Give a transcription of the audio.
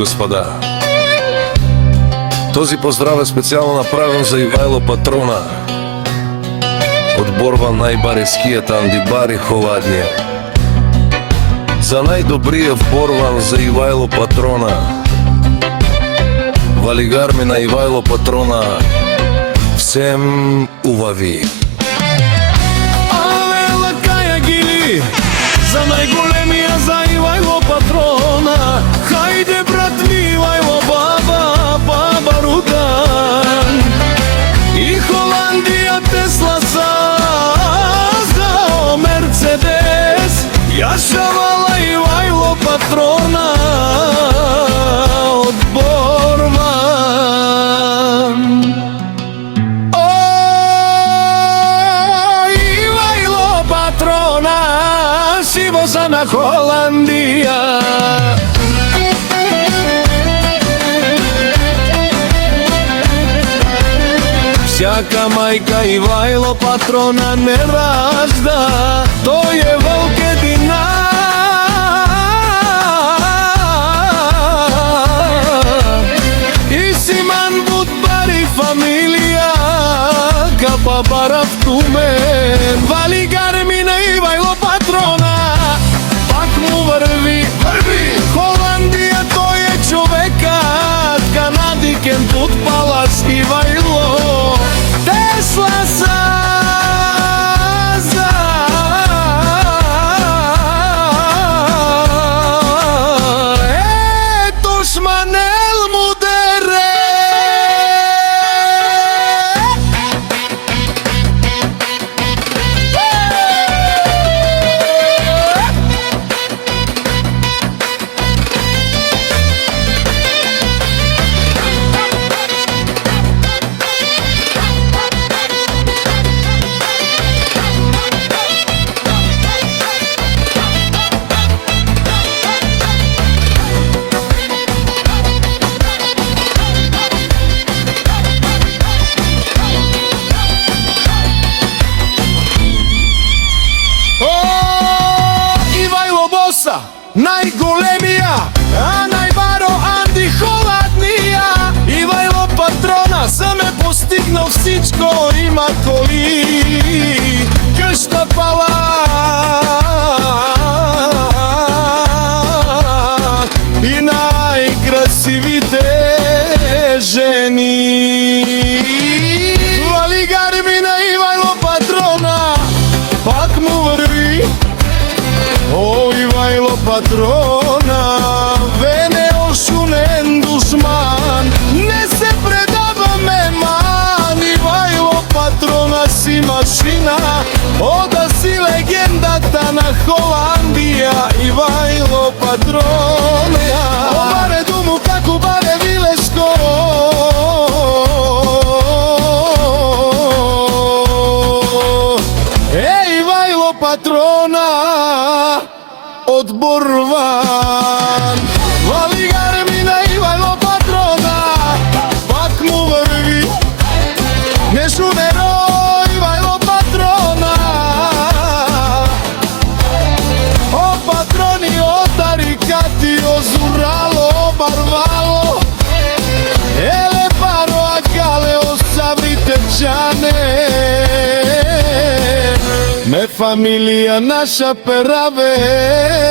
господа. Този поздрав е специјално направен за Ивајло Патрона од борба најбарискијата Андибари Холаднија. За најдобријев борван за Ивајло Патрона, валигарми на Ивајло Патрона, всем убави. Але лакаја гили за најголемија за Ивајло Патрона. Хајде брат ми Ивајло баба Рудан. И Холандија Тесла за Мерцедес. Јашавала Ивајло Патрона од борван. Ивајло Патрона си воза на Холандија. Всяка мајка Ивајло Патрона не ражда, тој е волкедина. И Симан Будбари фамилија, капа барав тумен. Валигарми на Ивајло Патрона, пак му врви. Холандија тој е човекат, канадикен футбалач Ивајло Тесла ето шманел му дере. Најголемија, а најбаро Анди Холаднија. Ивајло Патрона сам е постигнал всичко, има коли, къща пала и најкрасивите жени. Валигарми на Ивајло Патрона, пак му врви. О, Ивајло Патрона, вене ошунен душман, не се предаваме ман. Ивајло Патрона си машина, ода си легендата на Холандија. Ивајло Патрона, обаре думу како баре Вилешко. Ивајло Патрона од борван. Валигарми на Ивајло Патрона, пак му врви. Нешумеро Ивајло Патрона. О патрони, о тарикати, о зурало, барвало. Еле паро агале, о сабрите чане. Ме фамилија наша пераве.